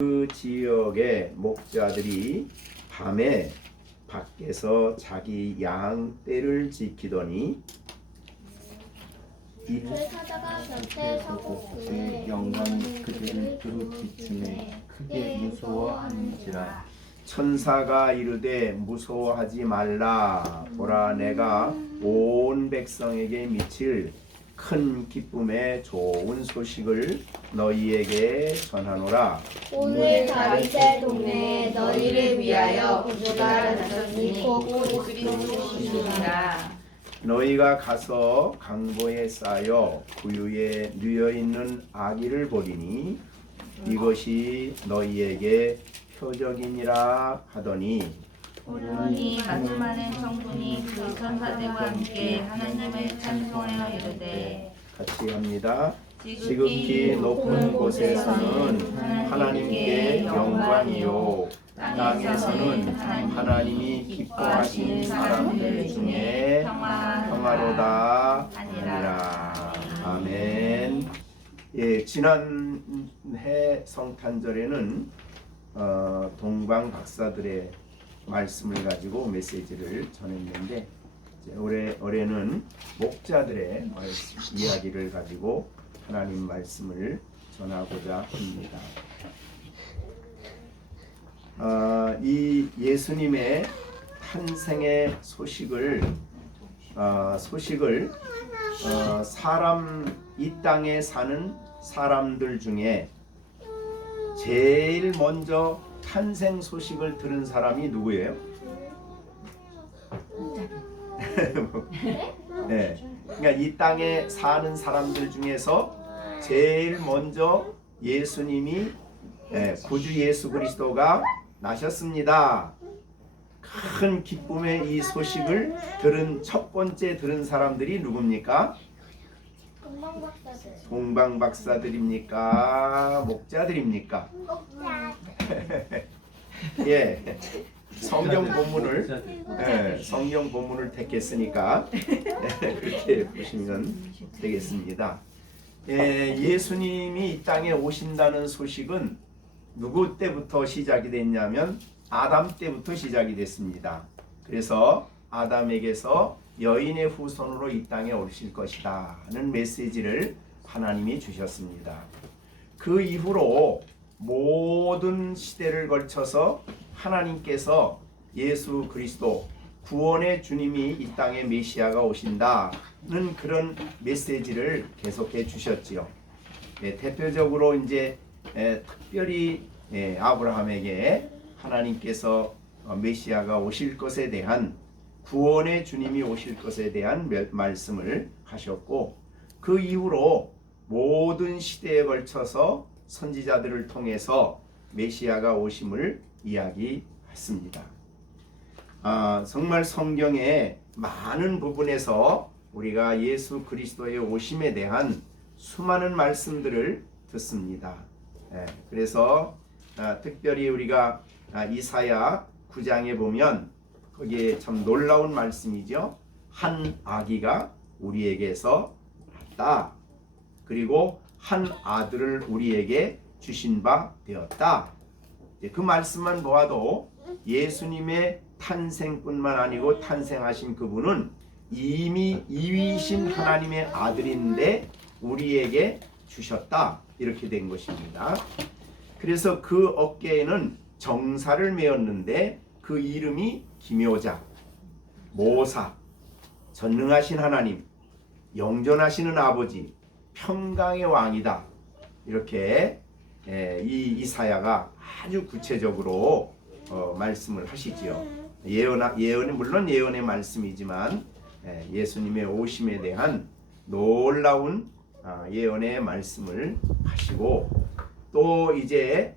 그 지역의 목자들이 밤에 밖에서 자기 양 떼를 지키더니 이를 사자가 곁에 서고 그의 영광이 그들을 두루 비추매 크게 무서워하는지라. 천사가 이르되 무서워하지 말라. 보라, 내가 온 백성에게 미칠 큰 기쁨의 좋은 소식을 너희에게 전하노라. 오늘 다윗의 동네에 너희를 위하여 구주가 나셨으니 곧 그리스도시니라. 너희가 가서 강보에 쌓여 구유에 누여 있는 아기를 보리니 이것이 너희에게 표적이니라 하더니, 오르니 가슴만의 성분이 그 천사들과 함께 하나님을 찬송하여 이르되, 같이 합니다. 지극히 높은 곳에서는 하나님께 영광이요, 땅에서는 하나님이 기뻐하신 사람들 중에 평화로다 하니라. 아멘. 예, 지난해 성탄절에는 동방 박사들의 말씀을 가지고 메시지를 전했는데, 올해는 목자들의 이야기를 가지고 하나님 말씀을 전하고자 합니다. 이 예수님의 탄생의 소식을 이 땅에 사는 사람들 중에 제일 먼저 탄생 소식을 들은 사람이 누구예요? 네, 그러니까 이 땅에 사는 사람들 중에서 제일 먼저 예수님이, 구주 예수 그리스도가 나셨습니다. 큰 기쁨의 이 소식을 첫 번째 들은 사람들이 누굽니까? 동방 박사들입니까? 목자들입니까? 예, 성경 본문을 택했으니까 그렇게 보시면 되겠습니다. 예수님이 이 땅에 오신다는 소식은 누구 때부터 시작이 됐냐면 아담 때부터 시작이 됐습니다. 그래서 아담에게서 여인의 후손으로 이 땅에 오실 것이다 하는 메시지를 하나님이 주셨습니다. 그 이후로 모든 시대를 걸쳐서 하나님께서 예수 그리스도 구원의 주님이 이 땅에 메시아가 오신다는 그런 메시지를 계속해 주셨지요. 대표적으로 이제 특별히 아브라함에게 하나님께서 메시아가 오실 것에 대한, 구원의 주님이 오실 것에 대한 말씀을 하셨고, 그 이후로 모든 시대에 걸쳐서 선지자들을 통해서 메시아가 오심을 이야기했습니다. 정말 성경의 많은 부분에서 우리가 예수 그리스도의 오심에 대한 수많은 말씀들을 듣습니다. 그래서 특별히 우리가 이사야 9장에 보면 거기에 참 놀라운 말씀이죠. 한 아기가 우리에게서 났다. 그리고 한 아들을 우리에게 주신 바 되었다. 그 말씀만 보아도 예수님의 탄생뿐만 아니고 탄생하신 그분은 이미 이위신 하나님의 아들인데 우리에게 주셨다. 이렇게 된 것입니다. 그래서 그 어깨에는 정사를 메었는데 그 이름이 기묘자, 모사, 전능하신 하나님, 영존하시는 아버지, 평강의 왕이다. 이렇게 이 이사야가 아주 구체적으로 말씀을 하시지요. 예언은 물론 예언의 말씀이지만 예수님의 오심에 대한 놀라운 예언의 말씀을 하시고, 또 이제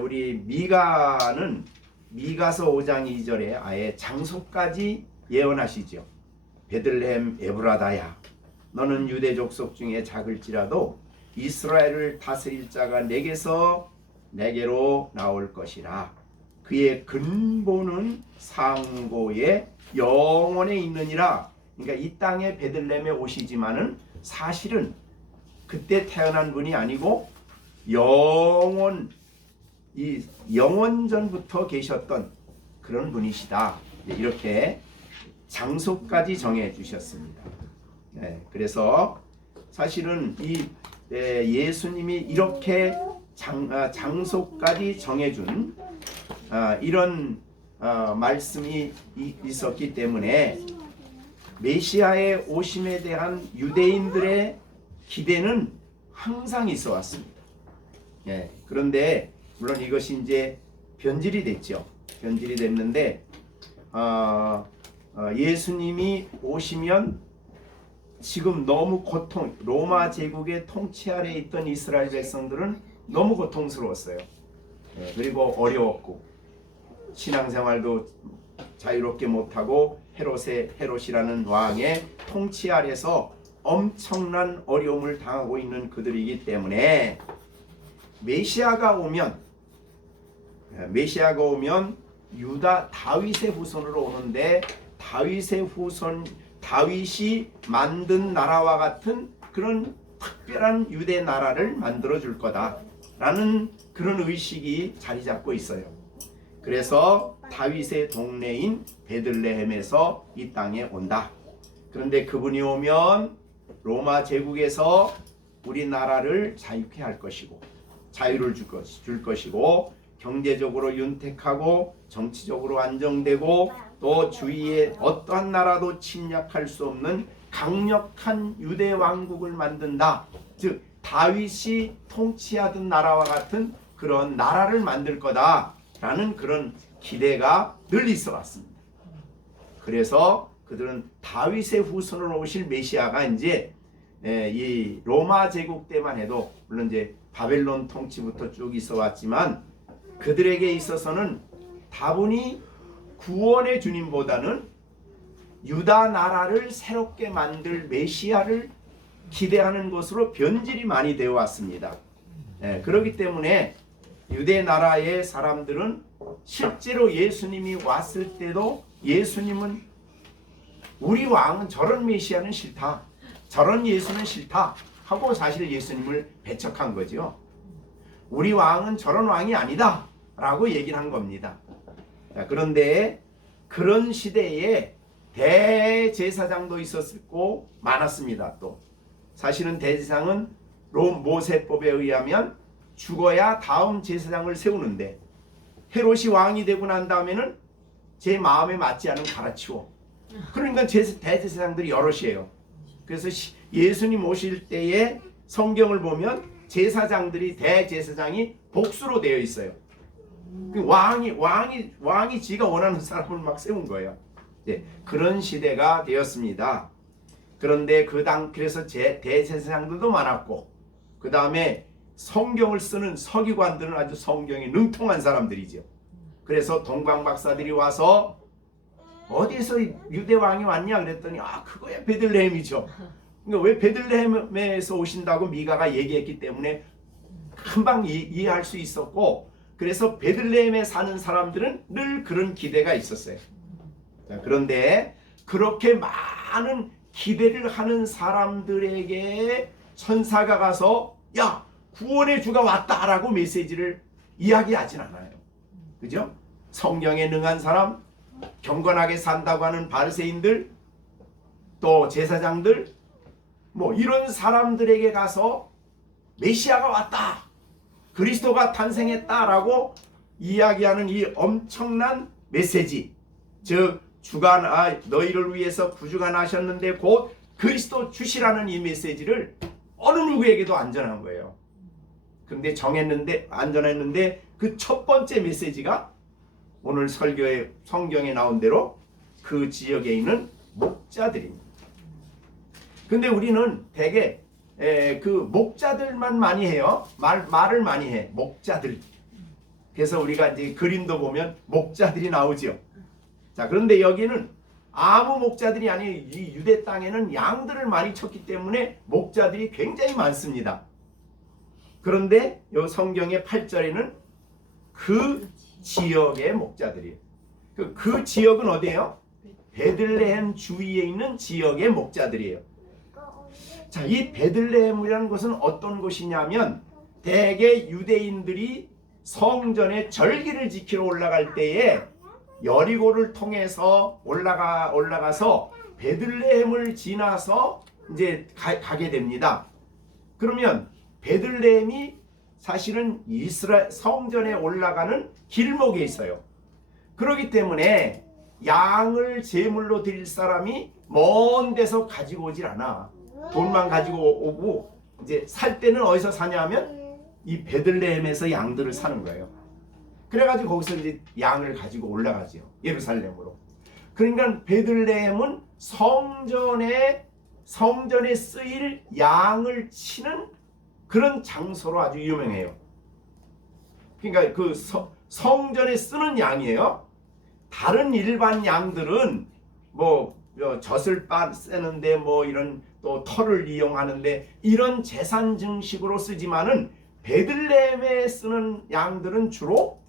우리 미가는 미가서 5장 2절에 아예 장소까지 예언하시죠. 베들레헴 에브라다야, 너는 유대 족속 중에 작을지라도 이스라엘을 다스릴 자가 내게로 나올 것이라. 그의 근본은 상고의 영원에 있느니라. 그러니까 이 땅에 베들레헴에 오시지만은 사실은 그때 태어난 분이 아니고 영원 이 영원전부터 계셨던 그런 분이시다. 이렇게 장소까지 정해 주셨습니다. 그래서 사실은 이 예수님이 이렇게 장소까지 정해준 이런 말씀이 있었기 때문에 메시아의 오심에 대한 유대인들의 기대는 항상 있어 왔습니다. 그런데 물론 이것이 이제 변질이 됐죠. 변질이 됐는데 예수님이 오시면 지금 너무 로마 제국의 통치 아래에 있던 이스라엘 백성들은 너무 고통스러웠어요. 그리고 어려웠고 신앙생활도 자유롭게 못하고 헤롯이라는 왕의 통치 아래서 엄청난 어려움을 당하고 있는 그들이기 때문에 메시아가 오면 유다 다윗의 후손으로 오는데 다윗이 만든 나라와 같은 그런 특별한 유대 나라를 만들어 줄 거다라는 그런 의식이 자리 잡고 있어요. 그래서 다윗의 동네인 베들레헴에서 이 땅에 온다. 그런데 그분이 오면 로마 제국에서 우리나라를 자유케 할 것이고 자유를 줄 것이고 경제적으로 윤택하고 정치적으로 안정되고 또 주위에 어떠한 나라도 침략할 수 없는 강력한 유대 왕국을 만든다. 즉 다윗이 통치하던 나라와 같은 그런 나라를 만들 거다라는 그런 기대가 늘 있어 왔습니다. 그래서 그들은 다윗의 후손으로 오실 메시아가 이제 이 로마 제국 때만 해도 물론 이제 바벨론 통치부터 쭉 있어 왔지만 그들에게 있어서는 다분히 구원의 주님보다는 유다 나라를 새롭게 만들 메시아를 기대하는 것으로 변질이 많이 되어 왔습니다. 그렇기 때문에 유대 나라의 사람들은 실제로 예수님이 왔을 때도 예수님은 우리 왕은 저런 메시아는 싫다, 저런 예수는 싫다 하고 사실 예수님을 배척한 거죠. 우리 왕은 저런 왕이 아니다 라고 얘기를 한 겁니다. 그런데 그런 시대에 대제사장도 있었고 많았습니다. 또 사실은 대제사장은 모세법에 의하면 죽어야 다음 제사장을 세우는데 헤롯이 왕이 되고 난 다음에는 제 마음에 맞지 않으면 갈아치워. 그러니까 대제사장들이 여럿이에요. 그래서 예수님 오실 때에 성경을 보면 제사장들이 대제사장이 복수로 되어 있어요. 왕이 지가 원하는 사람을 막 세운 거예요. 그런 시대가 되었습니다. 그런데 그래서 대제사장들도 많았고 그 다음에 성경을 쓰는 서기관들은 아주 성경에 능통한 사람들이죠. 그래서 동방박사들이 와서 어디서 유대 왕이 왔냐 그랬더니 그거야 베들레헴이죠. 그러니까 왜 베들레헴에서 오신다고 미가가 얘기했기 때문에 금방 이해할 수 있었고 그래서 베들레헴에 사는 사람들은 늘 그런 기대가 있었어요. 그런데 그렇게 많은 기대를 하는 사람들에게 천사가 가서 야 구원의 주가 왔다라고 메시지를 이야기하진 않아요. 그죠? 성경에 능한 사람, 경건하게 산다고 하는 바리새인들, 또 제사장들, 이런 사람들에게 가서 메시아가 왔다, 그리스도가 탄생했다라고 이야기하는 이 엄청난 메시지, 즉 주가 너희를 위해서 구주가 나셨는데 곧 그리스도 주시라는 이 메시지를 어느 누구에게도 안전한 거예요. 그런데 안전했는데 그 첫 번째 메시지가 오늘 설교의 성경에 나온 대로 그 지역에 있는 목자들입니다. 근데 우리는 대개 그 목자들만 많이 해요. 말을 많이 해. 목자들. 그래서 우리가 이제 그림도 보면 목자들이 나오죠. 자, 그런데 여기는 아무 목자들이 아니에요. 이 유대 땅에는 양들을 많이 쳤기 때문에 목자들이 굉장히 많습니다. 그런데 이 성경의 8절에는 그 지역의 목자들이에요. 그 지역은 어디예요? 베들레헴 주위에 있는 지역의 목자들이에요. 자, 이 베들레헴이라는 곳은 어떤 곳이냐면 대개 유대인들이 성전의 절기를 지키러 올라갈 때에 여리고를 통해서 올라가서 베들레헴을 지나서 이제 가게 됩니다. 그러면 베들레헴이 사실은 이스라엘 성전에 올라가는 길목에 있어요. 그렇기 때문에 양을 제물로 드릴 사람이 먼 데서 가지고 오질 않아. 돈만 가지고 오고 이제 살 때는 어디서 사냐면 이 베들레헴에서 양들을 사는 거예요. 그래가지고 거기서 이제 양을 가지고 올라가죠. 예루살렘으로. 그러니까 베들레헴은 성전에 쓰일 양을 치는 그런 장소로 아주 유명해요. 그러니까 그 성전에 쓰는 양이에요. 다른 일반 양들은 뭐 젖을 빼는데 뭐 이런 또 털을 이용하는데 이런 재산 증식으로 쓰지만은 베들레헴에 쓰는 양들은 주로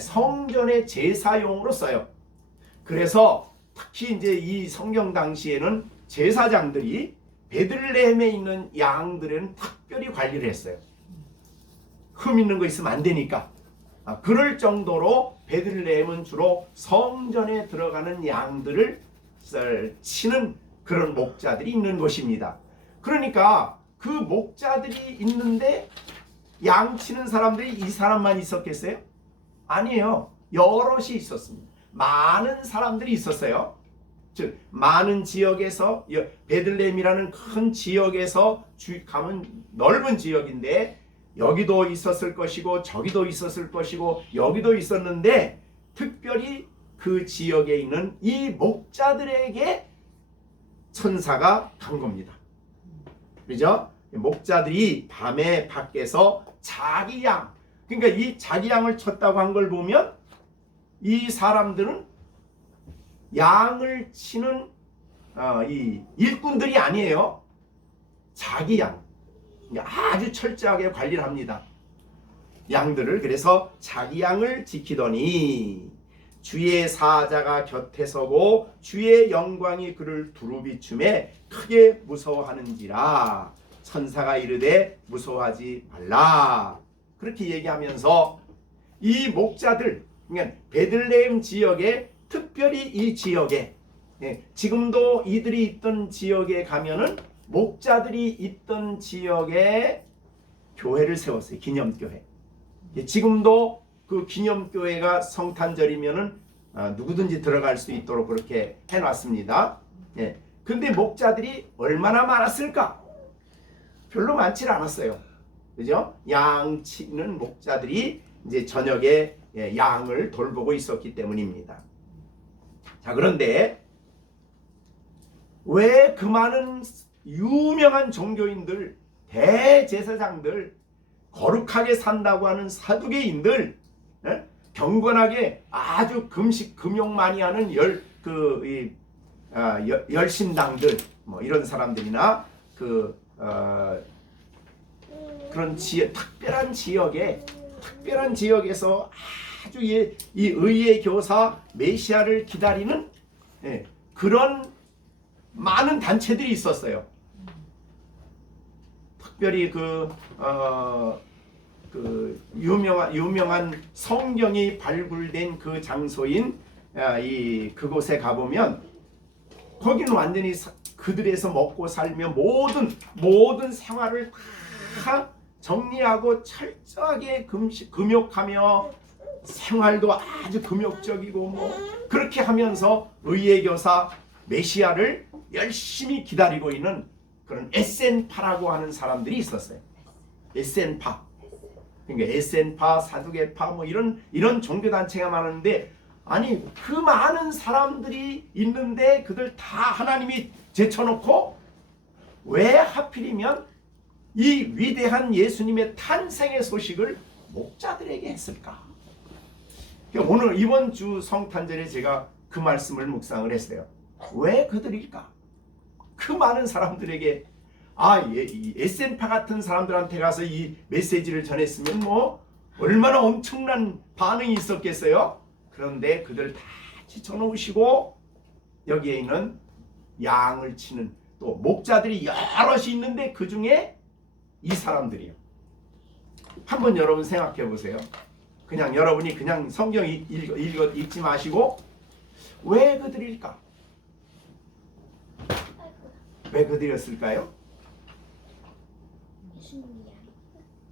성전의 제사용으로 써요. 그래서 특히 이제 이 성경 당시에는 제사장들이 베들레헴에 있는 양들에는 특별히 관리를 했어요. 흠 있는 거 있으면 안 되니까. 그럴 정도로 베들레헴은 주로 성전에 들어가는 양들을 치는 그런 목자들이 있는 곳입니다. 그러니까 그 목자들이 있는데 양 치는 사람들이 이 사람만 있었겠어요? 아니에요. 여럿이 있었습니다. 많은 사람들이 있었어요. 즉 많은 지역에서 베들레헴이라는 큰 지역에서 가면 넓은 지역인데 여기도 있었을 것이고 저기도 있었을 것이고 여기도 있었는데 특별히 그 지역에 있는 이 목자들에게 천사가 간 겁니다. 그죠? 목자들이 밤에 밖에서 자기 양, 그러니까 이 자기 양을 쳤다고 한 걸 보면 이 사람들은 양을 치는 이 일꾼들이 아니에요. 자기 양, 아주 철저하게 관리를 합니다. 양들을. 그래서 자기 양을 지키더니 주의 사자가 곁에 서고 주의 영광이 그를 두루비춤에 크게 무서워하는지라. 천사가 이르되 무서워하지 말라. 그렇게 얘기하면서 이 목자들, 그러니까 베들레헴 지역에, 특별히 이 지역에, 지금도 이들이 있던 지역에 가면은 목자들이 있던 지역에 교회를 세웠어요. 기념교회. 지금도 그 기념교회가 성탄절이면은 누구든지 들어갈 수 있도록 그렇게 해놨습니다. 근데 목자들이 얼마나 많았을까? 별로 많지 않았어요. 그죠? 양 치는 목자들이 이제 저녁에 양을 돌보고 있었기 때문입니다. 자, 그런데 왜 그 많은 유명한 종교인들, 대제사장들, 거룩하게 산다고 하는 사두개인들, 경건하게 아주 금식 금욕 많이 하는 열심당들, 뭐 이런 사람들이나 그런 특별한 지역에서 아주 이 의의 교사 메시아를 기다리는 그런 많은 단체들이 있었어요. 특별히 유명한 성경이 발굴된 그 장소인 그곳에 가보면 거기는 완전히 그들에서 먹고 살며 모든 생활을 다 정리하고 철저하게 금욕하며 생활도 아주 금욕적이고 뭐 그렇게 하면서 의의 교사 메시아를 열심히 기다리고 있는 그런 에센파라고 하는 사람들이 있었어요. 에센파. 그러니까 에센파, 사두개파 뭐 이런 종교 단체가 많은데, 아니 그 많은 사람들이 있는데 그들 다 하나님이 제쳐놓고 왜 하필이면 이 위대한 예수님의 탄생의 소식을 목자들에게 했을까? 오늘 이번 주 성탄절에 제가 그 말씀을 묵상을 했어요. 왜 그들일까? 그 많은 사람들에게 이 에센파 같은 사람들한테 가서 이 메시지를 전했으면 뭐 얼마나 엄청난 반응이 있었겠어요? 그런데 그들 다 지쳐놓으시고 여기에 있는 양을 치는 또 목자들이 여럿이 있는데 그 중에 이 사람들이요. 한번 여러분 생각해 보세요. 그냥 여러분이 그냥 성경 읽지 마시고 왜 그들일까? 왜 그들이었을까요?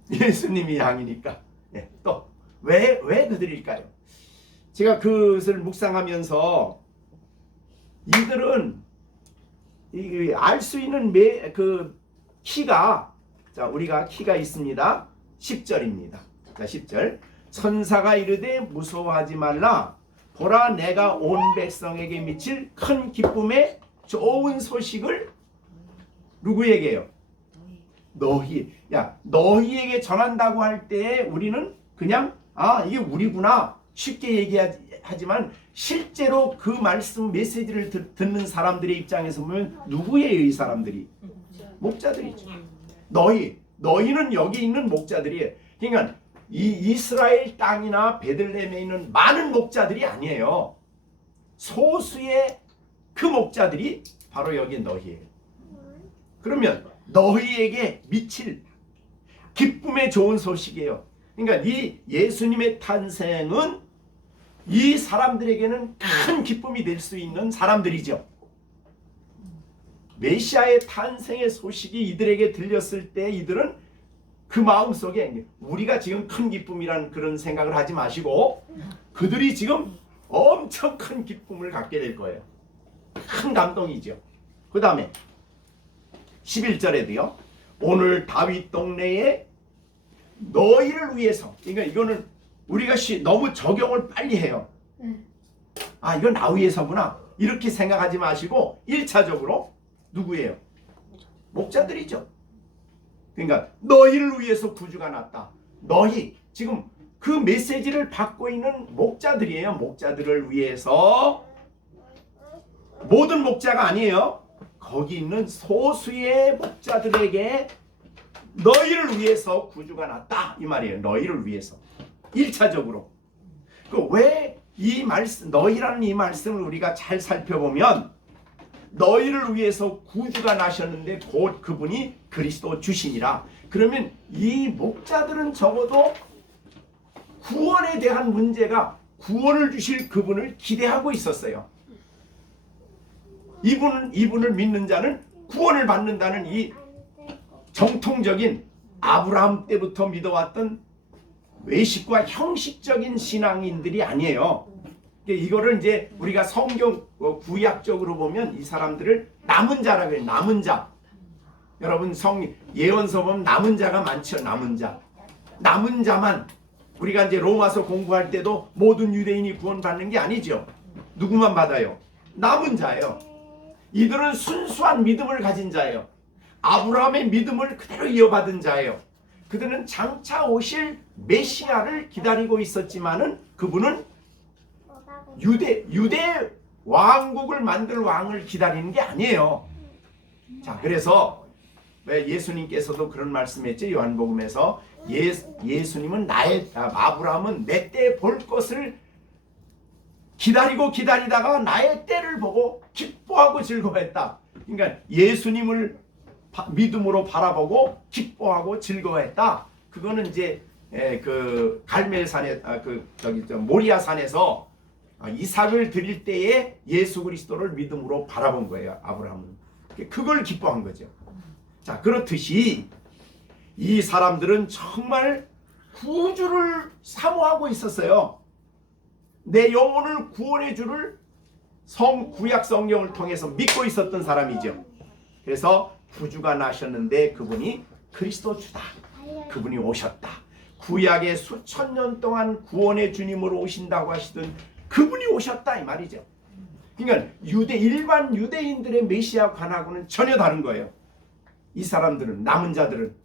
예수님이 양이니까. 네, 또 왜 그들일까요? 제가 그것을 묵상하면서 이들은 알 수 있는 그 키가, 자, 우리가 키가 있습니다. 10절입니다. 자, 10절. 천사가 이르되 무서워하지 말라. 보라, 내가 온 백성에게 미칠 큰 기쁨의 좋은 소식을 누구에게요? 너희에게 전한다고 할 때 우리는 그냥 이게 우리구나 쉽게 얘기하지만 실제로 그 말씀 메시지를 듣는 사람들의 입장에서 보면 누구예요? 이 사람들이 목자들이죠. 너희는 여기 있는 목자들이에요. 그러니까 이 이스라엘 땅이나 베들레헴에 있는 많은 목자들이 아니에요. 소수의 그 목자들이 바로 여기 너희예요. 그러면 너희에게 미칠 기쁨의 좋은 소식이에요. 그러니까 이 예수님의 탄생은 이 사람들에게는 큰 기쁨이 될 수 있는 사람들이죠. 메시아의 탄생의 소식이 이들에게 들렸을 때 이들은 그 마음속에 우리가 지금 큰 기쁨이라는 그런 생각을 하지 마시고 그들이 지금 엄청 큰 기쁨을 갖게 될 거예요. 큰 감동이죠. 그 다음에 11절에도요. 오늘 다윗 동네에 너희를 위해서, 그러니까 이거는 우리가 너무 적용을 빨리 해요. 이건 나 위해서구나 이렇게 생각하지 마시고 1차적으로 누구예요? 목자들이죠. 그러니까 너희를 위해서 구주가 났다. 너희 지금 그 메시지를 받고 있는 목자들이에요. 목자들을 위해서. 모든 목자가 아니에요. 거기 있는 소수의 목자들에게 너희를 위해서 구주가 났다 이 말이에요. 너희를 위해서. 1차적으로 왜 이 말씀, 너희라는 이 말씀을 우리가 잘 살펴보면 너희를 위해서 구주가 나셨는데 곧 그분이 그리스도 주시니라. 그러면 이 목자들은 적어도 구원에 대한 문제가 구원을 주실 그분을 기대하고 있었어요. 이분을 믿는 자는 구원을 받는다는 이 정통적인 아브라함 때부터 믿어왔던 외식과 형식적인 신앙인들이 아니에요. 이거를 이제 우리가 성경 구약적으로 보면 이 사람들을 남은 자라고 해요. 남은 자. 여러분 예언서 보면 남은 자가 많죠. 남은 자. 남은 자만. 우리가 이제 로마서 공부할 때도 모든 유대인이 구원받는 게 아니죠. 누구만 받아요? 남은 자예요. 이들은 순수한 믿음을 가진 자예요. 아브라함의 믿음을 그대로 이어받은 자예요. 그들은 장차 오실 메시아를 기다리고 있었지만은 그분은 유대 왕국을 만들 왕을 기다리는 게 아니에요. 자, 그래서 왜 예수님께서도 그런 말씀했죠. 요한복음에서 예수님은 아브라함은 내 때 볼 것을 기다리다가 나의 때를 보고 기뻐하고 즐거워했다. 그러니까 예수님을 믿음으로 바라보고 기뻐하고 즐거워했다. 그거는 이제 그 갈멜산에 모리아산에서 이삭을 드릴 때에 예수 그리스도를 믿음으로 바라본 거예요. 아브라함은 그걸 기뻐한 거죠. 자, 그렇듯이 이 사람들은 정말 구주를 사모하고 있었어요. 내 영혼을 구원해 주를 구약 성경을 통해서 믿고 있었던 사람이죠. 그래서 구주가 나셨는데 그분이 그리스도 주다. 그분이 오셨다. 구약의 수천 년 동안 구원의 주님으로 오신다고 하시던 그분이 오셨다 이 말이죠. 그러니까 일반 유대인들의 메시아 관하고는 전혀 다른 거예요. 이 사람들은, 남은 자들은,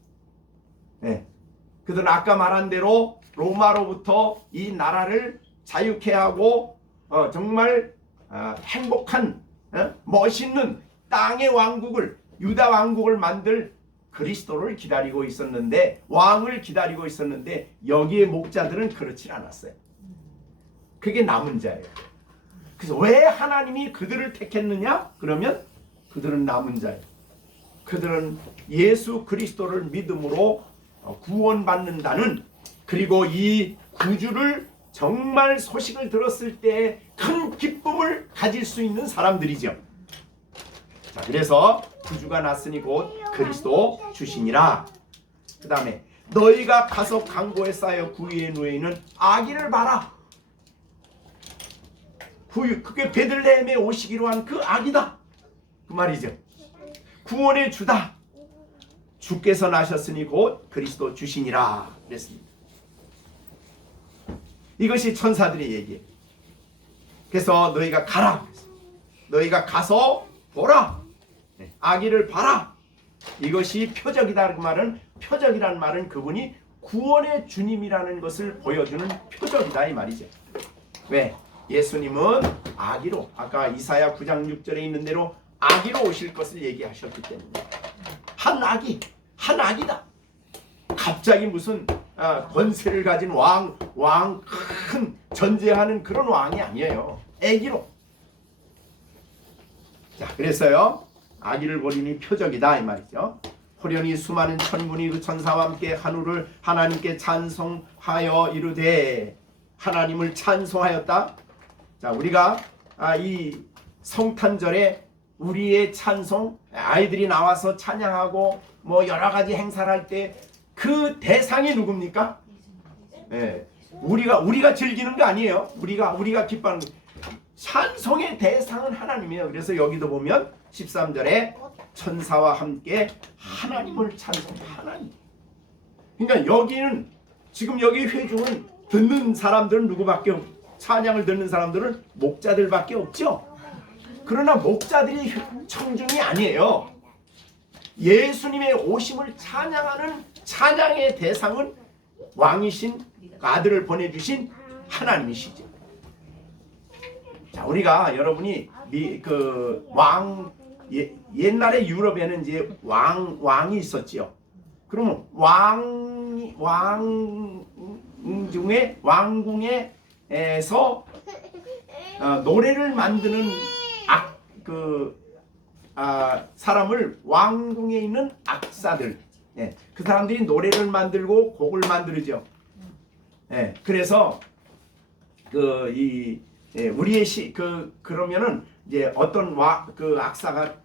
그들은 아까 말한 대로 로마로부터 이 나라를 자유케 하고 정말 행복한 멋있는 땅의 왕국을, 유다 왕국을 만들 그리스도를 기다리고 있었는데, 왕을 기다리고 있었는데 여기에 목자들은 그렇지 않았어요. 그게 남은 자예요. 그래서 왜 하나님이 그들을 택했느냐? 그러면 그들은 남은 자예요. 그들은 예수 그리스도를 믿음으로 구원받는다는 그리고 이 구주를 정말 소식을 들었을 때 큰 기쁨을 가질 수 있는 사람들이죠. 자, 그래서 구주가 났으니 곧 그리스도 주시니라. 그 다음에 너희가 가서 강고에 쌓여 구유에 누워있는 아기를 봐라. 그게 베들레헴에 오시기로 한 그 아기다, 그 말이죠. 구원의 주다. 주께서 나셨으니 곧 그리스도 주시니라 그랬습니다. 이것이 천사들의 얘기예요. 그래서 너희가 가라, 너희가 가서 보라, 아기를 봐라. 이것이 표적이다. 그 말은, 표적이란 말은 그분이 구원의 주님이라는 것을 보여주는 표적이다 이 말이죠. 왜? 예수님은 아기로, 아까 이사야 9장 6절에 있는 대로 아기로 오실 것을 얘기하셨기 때문에 한 아기, 한 아기다. 갑자기 무슨 권세를 가진 왕 큰 전쟁하는 그런 왕이 아니에요. 아기로. 자, 그래서요, 아기를 보리니 표적이다 이 말이죠. 호련히 수많은 천군이 그 천사와 함께 하늘을 하나님께 찬송하여 이르되, 하나님을 찬송하였다. 자, 우리가 이 성탄절에 우리의 찬송, 아이들이 나와서 찬양하고 뭐 여러 가지 행사를 할 때 그 대상이 누굽니까? 예, 우리가 즐기는 거 아니에요. 우리가 기뻐하는 거. 찬송의 대상은 하나님이에요. 그래서 여기도 보면 13절에 천사와 함께 하나님을 찬송, 하나님. 그러니까 여기는 지금 여기 회중은 듣는 사람들은 누구밖에 없, 찬양을 듣는 사람들은 목자들밖에 없죠. 그러나 목자들이 청중이 아니에요. 예수님의 오심을 찬양하는 찬양의 대상은 왕이신 아들을 보내주신 하나님이시죠. 자, 우리가 여러분이 옛날에 유럽에는 이제 왕이 있었지요. 그러면 왕궁에서 노래를 만드는 사람을, 왕궁에 있는 악사들, 그 사람들이 노래를 만들고 곡을 만들죠. 그래서 우리의 그러면은 이제 어떤 악사가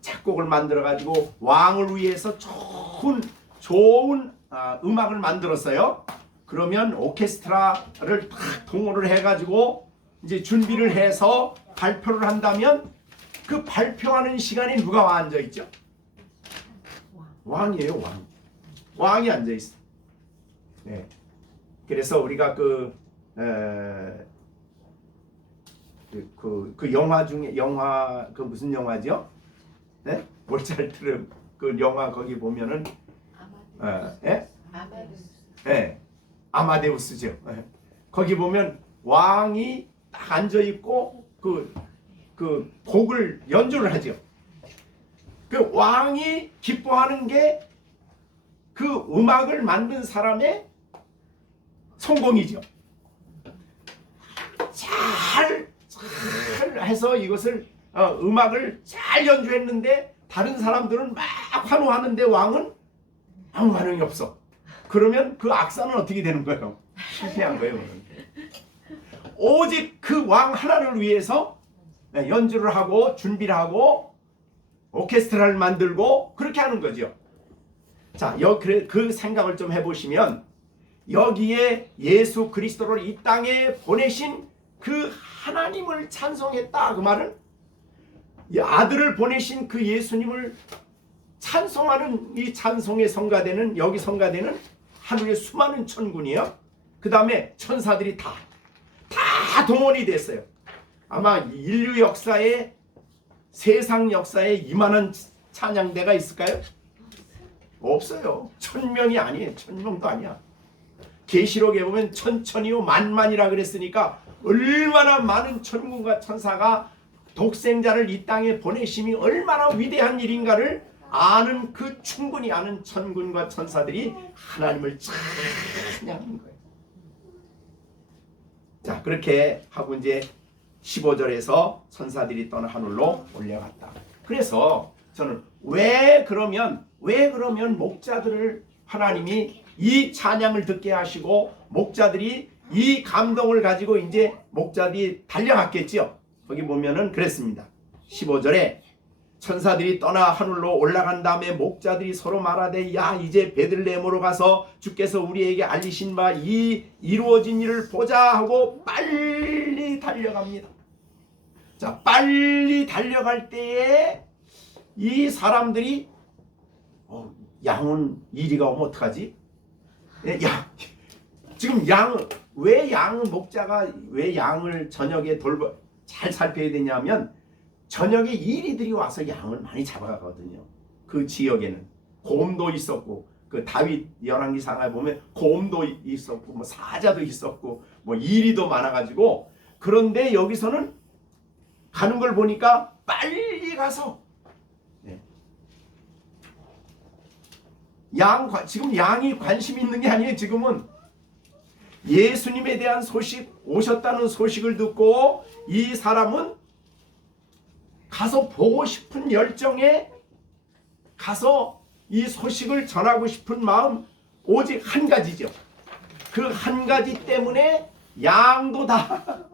작곡을 만들어 가지고 왕을 위해서 좋은 음악을 만들었어요. 그러면 오케스트라를 딱 동원을 해 가지고 이제 준비를 해서 발표를 한다면 그 발표하는 시간에 누가 앉아 있죠? 왕이에요, 왕. 왕이 앉아 있어. 네. 그래서 우리가 그 영화 중에 무슨 영화죠? 네? 몰차르트 그 영화 거기 보면은 아마데우스죠. 거기 보면 왕이 딱 앉아 있고 그 곡을 연주를 하죠. 그 왕이 기뻐하는 게 그 음악을 만든 사람의 성공이죠. 잘 해서 이것을 음악을 잘 연주했는데 다른 사람들은 막 환호하는데 왕은 아무 반응이 없어. 그러면 그 악사는 어떻게 되는 거예요? 실패한 거예요. 오직 그 왕 하나를 위해서 연주를 하고 준비를 하고 오케스트라를 만들고 그렇게 하는 거죠. 자, 그 생각을 좀 해보시면 여기에 예수 그리스도를 이 땅에 보내신 그 하나님을 찬송했다. 그 말은 이 아들을 보내신 그 예수님을 찬송하는 이 찬송의 성가대는, 여기 성가대는 하늘의 수많은 천군이요. 그 다음에 천사들이 다 동원이 됐어요. 아마 인류 역사에, 세상 역사에 이만한 찬양대가 있을까요? 없어요. 1000명이 아니에요. 1000명도 아니야. 계시록에 보면 천천히요 만만이라 그랬으니까 얼마나 많은 천군과 천사가 독생자를 이 땅에 보내심이 얼마나 위대한 일인가를 아는, 그 충분히 아는 천군과 천사들이 하나님을 찬양하는 거예요. 자, 그렇게 하고 이제 15절에서 천사들이 떠나 하늘로 올려갔다. 그래서 저는 왜 그러면 목자들을 하나님이 이 찬양을 듣게 하시고 목자들이 이 감동을 가지고 이제 목자들이 달려갔겠지요. 거기 보면은 그랬습니다. 15절에 천사들이 떠나 하늘로 올라간 다음에 목자들이 서로 말하되 야 이제 베들레헴으로 가서 주께서 우리에게 알리신 바 이 이루어진 일을 보자 하고 빨리 달려갑니다. 자, 빨리 달려갈 때에 이 사람들이 양은 이리가 오면 어떡하지? 지금 왜 목자가 왜 양을 저녁에 잘 살펴야 되냐면 저녁에 이리들이 와서 양을 많이 잡아가거든요. 그 지역에는 곰도 있었고 그 다윗 열왕기상에 보면 곰도 있었고 뭐 사자도 있었고 뭐 이리도 많아가지고 그런데 여기서는 가는 걸 보니까 빨리 가서 지금 양이 관심 있는 게 아니에요. 지금은 예수님에 대한 소식 오셨다는 소식을 듣고 이 사람은 가서 보고 싶은 열정에 가서 이 소식을 전하고 싶은 마음 오직 한 가지죠. 그 한 가지 때문에 양도 다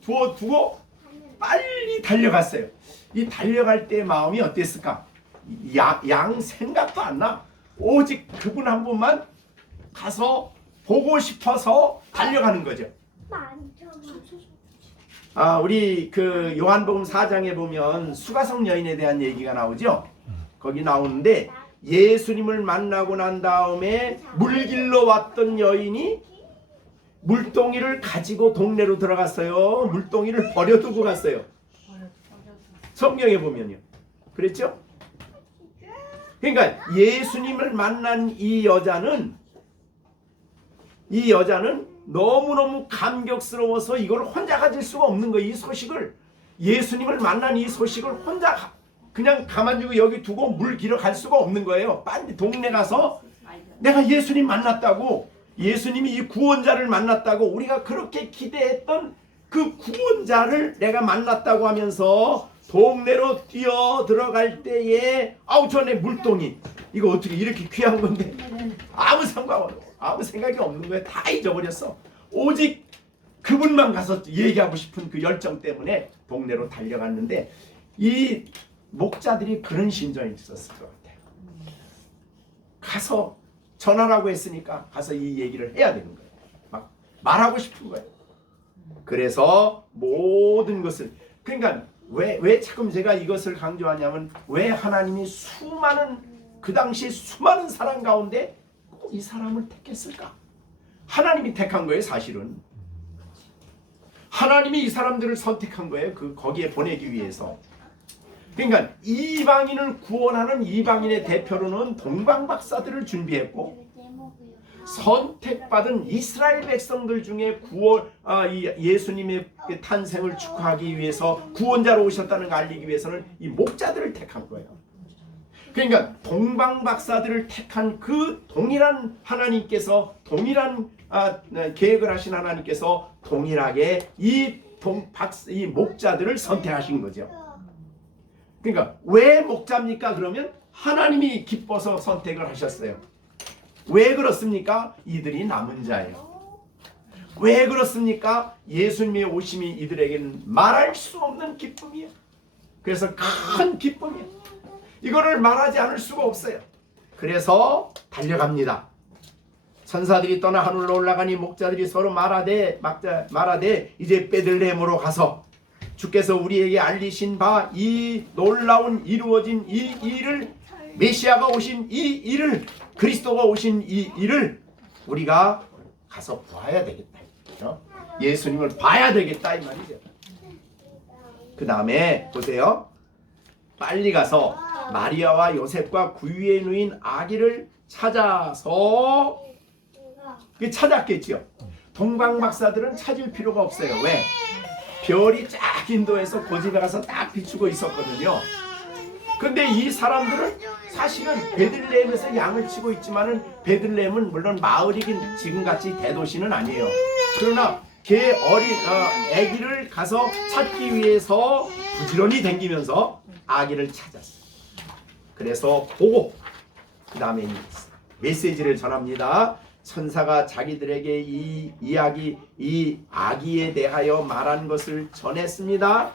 두고 빨리 달려갔어요. 이 달려갈 때 마음이 어땠을까? 양 생각도 안 나. 오직 그분 한 분만 가서 보고 싶어서 달려가는 거죠. 우리 그 요한복음 4장에 보면 수가성 여인에 대한 얘기가 나오죠. 거기 나오는데 예수님을 만나고 난 다음에 물길로 왔던 여인이 물동이를 가지고 동네로 들어갔어요. 물동이를 버려두고 갔어요. 성경에 보면요. 그랬죠? 그러니까 예수님을 만난 이 여자는 너무너무 감격스러워서 이걸 혼자 가질 수가 없는 거예요. 이 소식을 예수님을 만난 이 소식을 혼자 그냥 가만히 여기 두고 물 길어 갈 수가 없는 거예요. 빨리 동네 가서 내가 예수님 만났다고 예수님이 이 구원자를 만났다고 우리가 그렇게 기대했던 그 구원자를 내가 만났다고 하면서 동네로 뛰어 들어갈 때에 전에 물동이 이거 어떻게 이렇게 귀한 건데 아무 생각이 없는 거예요. 다 잊어버렸어. 오직 그분만 가서 얘기하고 싶은 그 열정 때문에 동네로 달려갔는데 이 목자들이 그런 심정이 있었을 것 같아요. 가서 전하라고 했으니까 가서 이 얘기를 해야 되는 거예요. 막 말하고 싶은 거예요. 그래서 모든 것을 그러니까 왜 자꾸 제가 이것을 강조하냐면 왜 하나님이 그 당시 수많은 사람 가운데 꼭 이 사람을 택했을까? 하나님이 택한 거예요. 사실은 하나님이 이 사람들을 선택한 거예요. 거기에 보내기 위해서. 그러니까 이방인을 구원하는 이방인의 대표로는 동방박사들을 준비했고 선택받은 이스라엘 백성들 중에 예수님의 탄생을 축하하기 위해서 구원자로 오셨다는 걸 알리기 위해서는 이 목자들을 택한 거예요. 그러니까 동방박사들을 택한 그 동일한 하나님께서 동일한 계획을 하신 하나님께서 동일하게 이 목자들을 선택하신 거죠. 그러니까 왜 목자입니까? 그러면 하나님이 기뻐서 선택을 하셨어요. 왜 그렇습니까? 이들이 남은 자예요. 왜 그렇습니까? 예수님의 오심이 이들에게는 말할 수 없는 기쁨이에요. 그래서 큰 기쁨이에요. 이거를 말하지 않을 수가 없어요. 그래서 달려갑니다. 천사들이 떠나 하늘로 올라가니 목자들이 서로 말하되 이제 베들레헴으로 가서 주께서 우리에게 알리신 바 이 놀라운 이루어진 이 일을 메시아가 오신 이 일을 그리스도가 오신 이 일을 우리가 가서 봐야 되겠다. 그렇죠? 예수님을 봐야 되겠다 이 말이죠. 그 다음에 보세요. 빨리 가서 마리아와 요셉과 구유에 누인 아기를 찾아서 찾았겠죠. 동방박사들은 찾을 필요가 없어요. 왜? 별이 쫙 인도에서 그 집에 가서 딱 비추고 있었거든요. 근데 이 사람들은 사실은 베들레헴에서 양을 치고 있지만은 베들레헴은 물론 마을이긴 지금같이 대도시는 아니에요. 그러나 아기를 가서 찾기 위해서 부지런히 댕기면서 아기를 찾았어요. 그래서 보고 그 다음에 메시지를 전합니다. 천사가 자기들에게 이 아기에 대하여 말한 것을 전했습니다.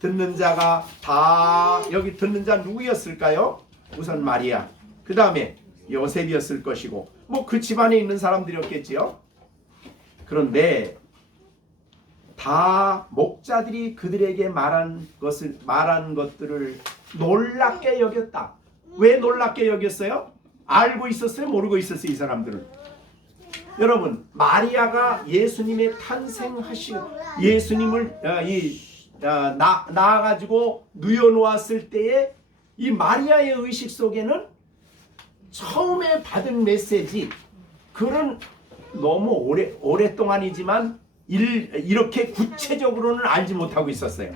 듣는 자가 다, 여기 듣는 자 누구였을까요? 우선 마리아, 그 다음에 요셉이었을 것이고, 뭐 그 집안에 있는 사람들이었겠지요. 그런데 다 목자들이 그들에게 말한 것들을 놀랍게 여겼다. 왜 놀랍게 여겼어요? 알고 있었어요? 모르고 있었어요? 이 사람들은. 여러분, 마리아가 예수님의 예수님을 낳아가지고 누워놓았을 때에 이 마리아의 의식 속에는 처음에 받은 메시지, 그런 너무 오랫동안이지만 이렇게 구체적으로는 알지 못하고 있었어요.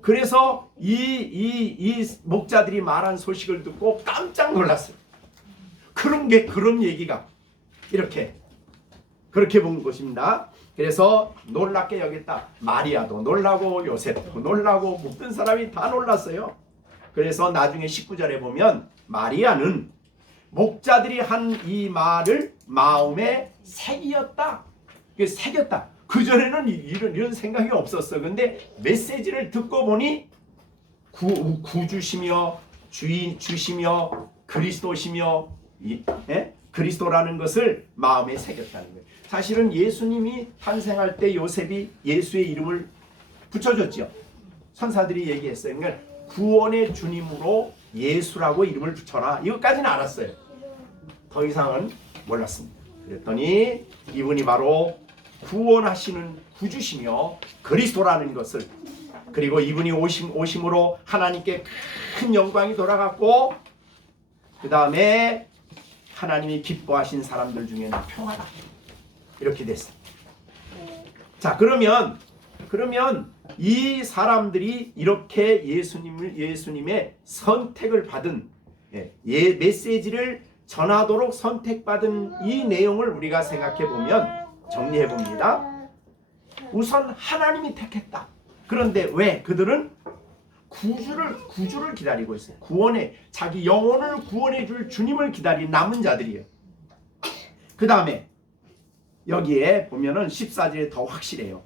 그래서 이 목자들이 말한 소식을 듣고 깜짝 놀랐어요. 그런 얘기가 그렇게 본 것입니다. 그래서 놀랍게 여겼다. 마리아도 놀라고 요셉도 놀라고 모든 사람이 다 놀랐어요. 그래서 나중에 19절에 보면 마리아는 목자들이 한 이 말을 마음에 새겼다. 그전에는 이런 생각이 없었어. 근데 메시지를 듣고 보니 구주시며 주시며 그리스도시며 그리스도라는 것을 마음에 새겼다는 거예요. 사실은 예수님이 탄생할 때 요셉이 예수의 이름을 붙여줬죠. 선사들이 얘기했어요. 그러니까 구원의 주님으로 예수라고 이름을 붙여라. 이것까지는 알았어요. 더 이상은 몰랐습니다. 그랬더니 이분이 바로 구원하시는 구주시며 그리스도라는 것을, 그리고 이분이 오심으로 하나님께 큰 영광이 돌아갔고, 그 다음에 하나님이 기뻐하신 사람들 중에는 평화다. 이렇게 됐어요. 자, 그러면 이 사람들이 이렇게 예수님의 선택을 받은 메시지를 전하도록 선택받은 이 내용을 우리가 생각해 보면, 정리해 봅니다. 우선 하나님이 택했다. 그런데 왜? 그들은 구주를 기다리고 있어요. 자기 영혼을 구원해 줄 주님을 기다린 남은 자들이에요. 그 다음에 여기에 보면은 14절에 더 확실해요.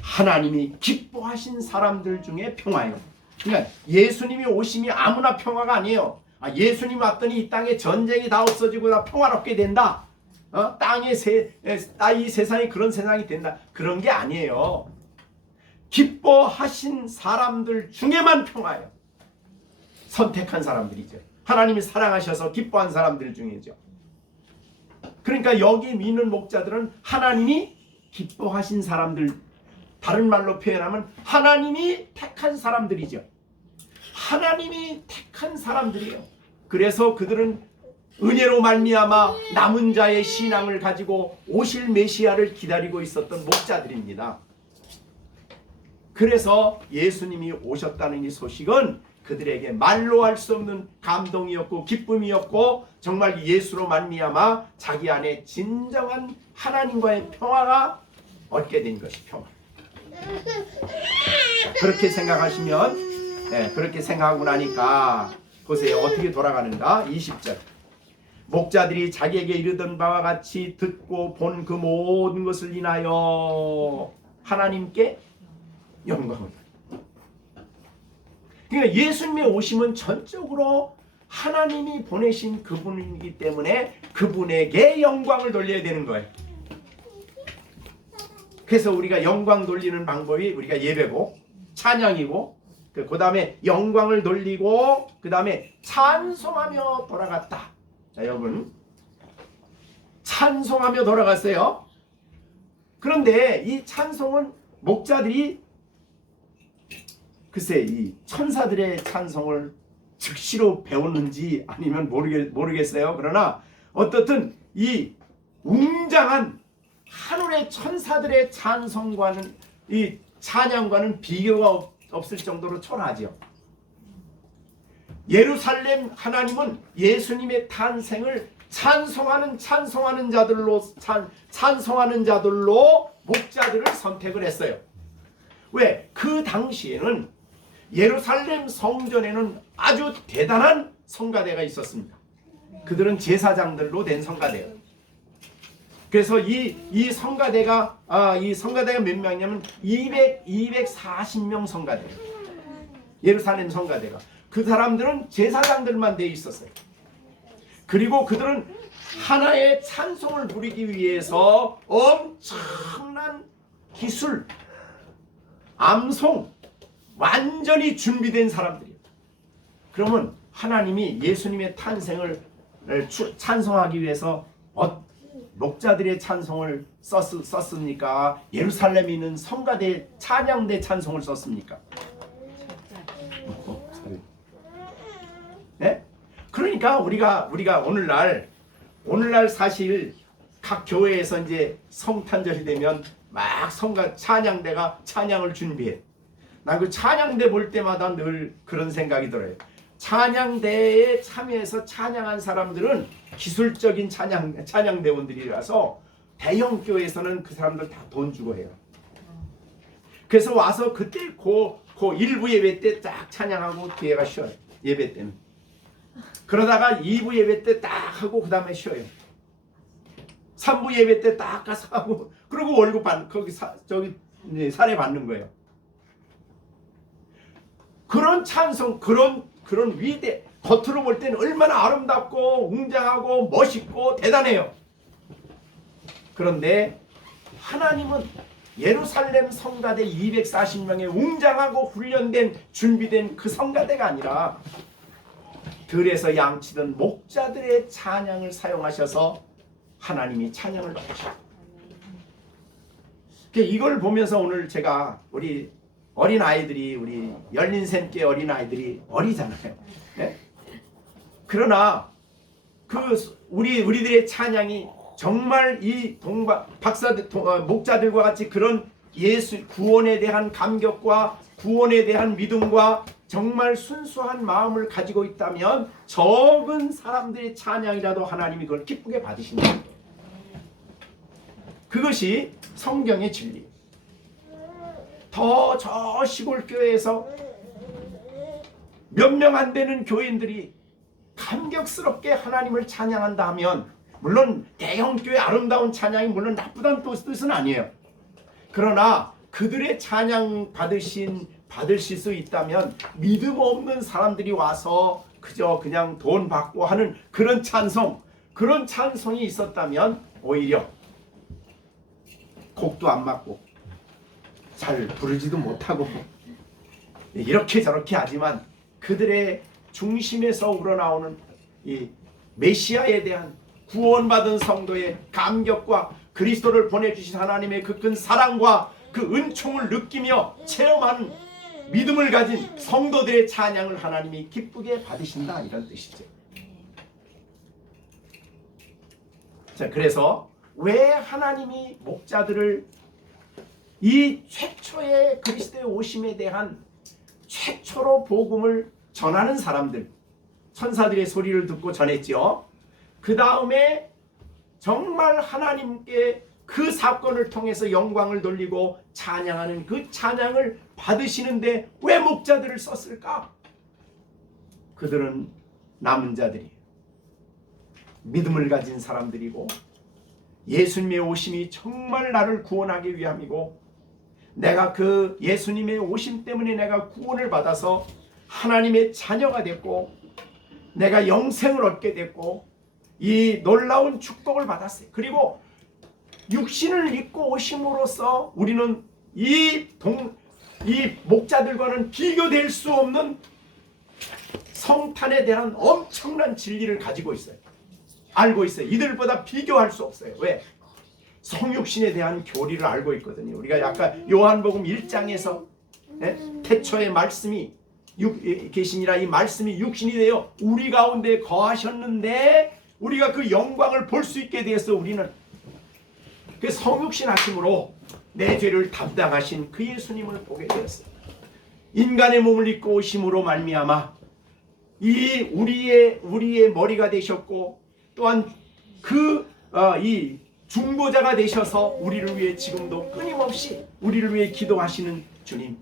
하나님이 기뻐하신 사람들 중에 평화예요. 그러니까 예수님이 오심이 아무나 평화가 아니에요. 예수님 왔더니 이 땅에 전쟁이 다 없어지고 다 평화롭게 된다. 이 세상이 그런 세상이 된다. 그런 게 아니에요. 기뻐하신 사람들 중에만 평화예요. 선택한 사람들이죠. 하나님이 사랑하셔서 기뻐한 사람들 중이죠. 그러니까 여기 믿는 목자들은 하나님이 기뻐하신 사람들, 다른 말로 표현하면 하나님이 택한 사람들이죠. 하나님이 택한 사람들이에요. 그래서 그들은 은혜로 말미암아 남은 자의 신앙을 가지고 오실 메시아를 기다리고 있었던 목자들입니다. 그래서 예수님이 오셨다는 이 소식은 그들에게 말로 할 수 없는 감동이었고 기쁨이었고, 정말 예수로 말미암아 자기 안에 진정한 하나님과의 평화가 얻게 된 것이 평화. 그렇게 생각하시면, 그렇게 생각하고 나니까 보세요. 어떻게 돌아가는가? 20절. 목자들이 자기에게 이르던 바와 같이 듣고 본 그 모든 것을 인하여 하나님께 영광을. 그러니까 예수님의 오심은 전적으로 하나님이 보내신 그분이기 때문에 그분에게 영광을 돌려야 되는 거예요. 그래서 우리가 영광 돌리는 방법이 우리가 예배고 찬양이고, 그 다음에 영광을 돌리고, 그 다음에 찬송하며 돌아갔다. 자, 여러분, 찬송하며 돌아갔어요. 그런데 이 찬송은 목자들이 글쎄 이 천사들의 찬송을 즉시로 배웠는지 아니면 모르겠어요. 그러나 어떻든 이 웅장한 하늘의 천사들의 찬송과는, 이 찬양과는 비교가 없을 정도로 초라하죠. 예루살렘 하나님은 예수님의 탄생을 찬송하는 자들로 목자들을 선택을 했어요. 왜? 그 당시에는 예루살렘 성전에는 아주 대단한 성가대가 있었습니다. 그들은 제사장들로 된 성가대예요. 그래서 이 성가대가 몇 명이냐면 240명 성가대예요. 예루살렘 성가대가. 그 사람들은 제사장들만 되어 있었어요. 그리고 그들은 하나의 찬송을 부리기 위해서 엄청난 기술, 암송, 완전히 준비된 사람들이에요. 그러면 하나님이 예수님의 탄생을 찬송하기 위해서 목자들의 찬송을 썼습니까? 예루살렘에 있는 성가대 찬양대 찬송을 썼습니까? 네? 그러니까 우리가 오늘날 사실 각 교회에서 이제 성탄절이 되면 막 찬양대가 찬양을 준비해. 난 그 찬양대 볼 때마다 늘 그런 생각이 들어요. 찬양대에 참여해서 찬양한 사람들은 기술적인 찬양대원들이라서 대형 교회에서는 그 사람들 다 돈 주고 해요. 그래서 와서 그때 그 일부 예배 때 딱 찬양하고 뒤에가 쉬어요. 예배 때는. 그러다가 2부 예배 때 딱 하고 그 다음에 쉬어요. 3부 예배 때 딱 가서 하고 그리고 월급 사례 받는 거예요. 그런 찬송, 그런 위대, 겉으로 볼 때는 얼마나 아름답고 웅장하고 멋있고 대단해요. 그런데 하나님은 예루살렘 성가대 240명의 웅장하고 훈련된 준비된 그 성가대가 아니라 들에서 양치던 목자들의 찬양을 사용하셔서 하나님이 찬양을 받으셨어요. 이걸 보면서 오늘 제가 우리 어린아이들이, 우리 열린샘께 어린아이들이 어리잖아요. 네? 그러나 우리들의 찬양이 정말 이 목자들과 같이 그런 예수 구원에 대한 감격과 구원에 대한 믿음과 정말 순수한 마음을 가지고 있다면 적은 사람들의 찬양이라도 하나님이 그걸 기쁘게 받으신다. 그것이 성경의 진리. 더 저 시골 교회에서 몇 명 안 되는 교인들이 감격스럽게 하나님을 찬양한다 하면, 물론 대형 교회 아름다운 찬양이 물론 나쁘다는 뜻은 아니에요. 그러나 그들의 찬양 받으실 수 있다면 믿음 없는 사람들이 와서 그냥 돈 받고 하는 그런 찬송이 있었다면 오히려 곡도 안 맞고 잘 부르지도 못하고 이렇게 저렇게 하지만 그들의 중심에서 우러나오는 이 메시아에 대한 구원받은 성도의 감격과 그리스도를 보내주신 하나님의 그 큰 사랑과 그 은총을 느끼며 체험하는 믿음을 가진 성도들의 찬양을 하나님이 기쁘게 받으신다, 이런 뜻이죠. 자, 그래서 왜 하나님이 목자들을 이 최초의 그리스도의 오심에 대한 최초로 복음을 전하는 사람들, 천사들의 소리를 듣고 전했죠. 그 다음에 정말 하나님께 그 사건을 통해서 영광을 돌리고 찬양하는 그 찬양을 받으시는데 왜 목자들을 썼을까? 그들은 남은 자들이에요. 믿음을 가진 사람들이고 예수님의 오심이 정말 나를 구원하기 위함이고, 내가 그 예수님의 오심 때문에 내가 구원을 받아서 하나님의 자녀가 됐고 내가 영생을 얻게 됐고 이 놀라운 축복을 받았어요. 그리고 육신을 입고 오심으로써 우리는 이 목자들과는 비교될 수 없는 성탄에 대한 엄청난 진리를 가지고 있어요. 알고 있어요. 이들보다 비교할 수 없어요. 왜? 성육신에 대한 교리를 알고 있거든요. 우리가 약간 요한복음 1장에서 태초의 말씀이 계시니라, 이 말씀이 육신이 되어 우리 가운데 거하셨는데 우리가 그 영광을 볼 수 있게 되어서 우리는 그 성육신 하심으로 내 죄를 담당하신 그 예수님을 보게 되었어요. 인간의 몸을 입고 오심으로 말미암아 이 우리의 머리가 되셨고 또한 이 중보자가 되셔서 우리를 위해 지금도 끊임없이 우리를 위해 기도하시는 주님,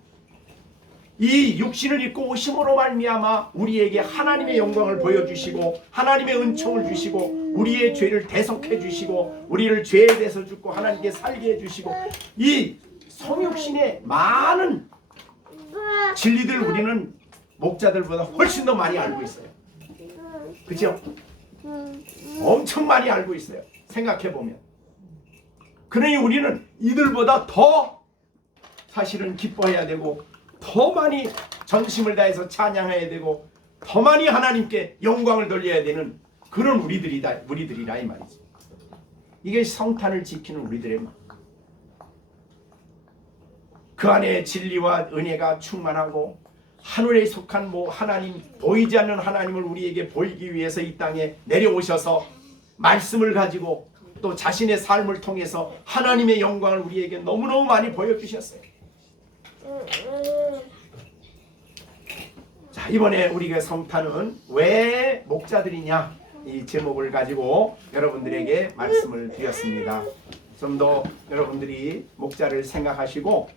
이 육신을 입고 오심으로 말미암아 우리에게 하나님의 영광을 보여주시고 하나님의 은총을 주시고 우리의 죄를 대속해 주시고 우리를 죄에 대해서 죽고 하나님께 살게 해주시고 이 성육신의 많은 진리들 우리는 목자들보다 훨씬 더 많이 알고 있어요. 그죠? 엄청 많이 알고 있어요. 생각해보면. 그러니 우리는 이들보다 더 사실은 기뻐해야 되고 더 많이 전심을 다해서 찬양해야 되고 더 많이 하나님께 영광을 돌려야 되는 그런 우리들이라 이 말이지. 이게 성탄을 지키는 우리들의 마음. 그 안에 진리와 은혜가 충만하고 하늘에 속한 하나님, 보이지 않는 하나님을 우리에게 보이기 위해서 이 땅에 내려오셔서 말씀을 가지고 또 자신의 삶을 통해서 하나님의 영광을 우리에게 너무너무 많이 보여주셨어요. 자, 이번에 우리가 성탄은 왜 목자들이냐, 이 제목을 가지고 여러분들에게 말씀을 드렸습니다. 좀 더 여러분들이 목자를 생각하시고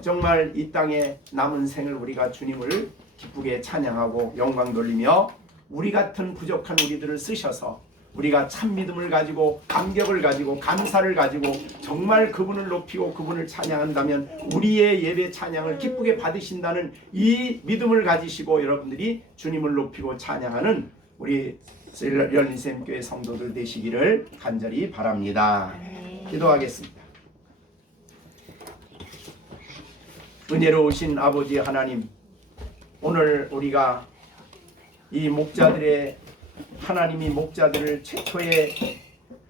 정말 이 땅에 남은 생을 우리가 주님을 기쁘게 찬양하고 영광 돌리며 우리 같은 부족한 우리들을 쓰셔서 우리가 참 믿음을 가지고 감격을 가지고 감사를 가지고 정말 그분을 높이고 그분을 찬양한다면 우리의 예배 찬양을 기쁘게 받으신다는 이 믿음을 가지시고 여러분들이 주님을 높이고 찬양하는 우리 열린샘교회 성도들 되시기를 간절히 바랍니다. 기도하겠습니다. 은혜로우신 아버지 하나님, 오늘 우리가 이 목자들의 하나님이 목자들을 최초의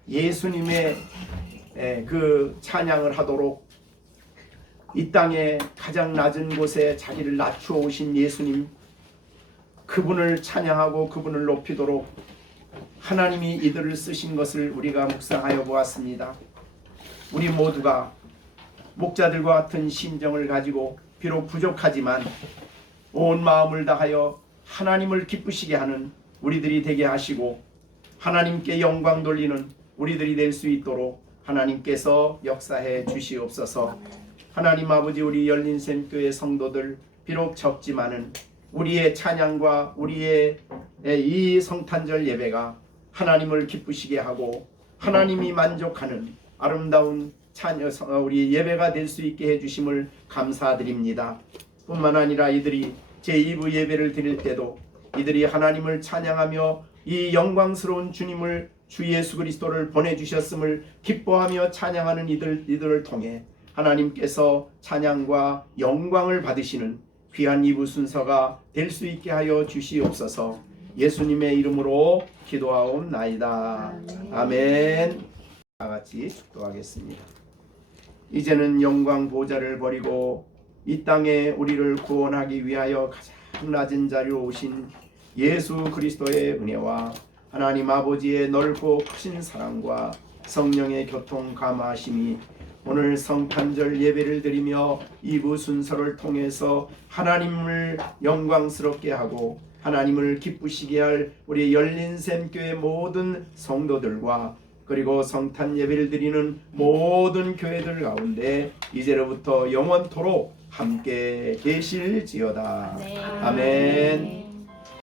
예수님의 그 찬양을 하도록 이 땅에 가장 낮은 곳에 자기를 낮추어 오신 예수님, 그분을 찬양하고 그분을 높이도록 하나님이 이들을 쓰신 것을 우리가 묵상하여 보았습니다. 우리 모두가 목자들과 같은 심정을 가지고 비록 부족하지만 온 마음을 다하여 하나님을 기쁘시게 하는 우리들이 되게 하시고 하나님께 영광 돌리는 우리들이 될 수 있도록 하나님께서 역사해 주시옵소서. 하나님 아버지, 우리 열린샘교회 성도들 비록 적지만은 우리의 찬양과 우리의 이 성탄절 예배가 하나님을 기쁘시게 하고 하나님이 만족하는 아름다운 우리 예배가 될 수 있게 해주심을 감사드립니다. 뿐만 아니라 이들이 제2부 예배를 드릴 때도 이들이 하나님을 찬양하며 이 영광스러운 주님을 주 예수 그리스도를 보내주셨음을 기뻐하며 찬양하는 이들을 통해 하나님께서 찬양과 영광을 받으시는 귀한 2부 순서가 될 수 있게 하여 주시옵소서. 예수님의 이름으로 기도하옵나이다. 아멘. 다 같이 기도하겠습니다. 이제는 영광 보좌를 버리고 이 땅에 우리를 구원하기 위하여 가장 낮은 자리로 오신 예수 그리스도의 은혜와 하나님 아버지의 넓고 크신 사랑과 성령의 교통 감화하심이 오늘 성탄절 예배를 드리며 2부 순서를 통해서 하나님을 영광스럽게 하고 하나님을 기쁘시게 할 우리 열린샘교회 모든 성도들과 그리고 성탄 예배를 드리는 모든 교회들 가운데 이제로부터 영원토록 함께 계실지어다. 아멘.